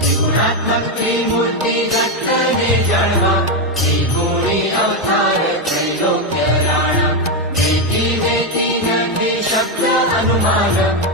त्रिगुणात्मक त्रिमूर्ति दत्तने जाणवा त्रिगुणी अवतार त्रैलोक्य राणा वेती वेती नदी शब्द अनुमान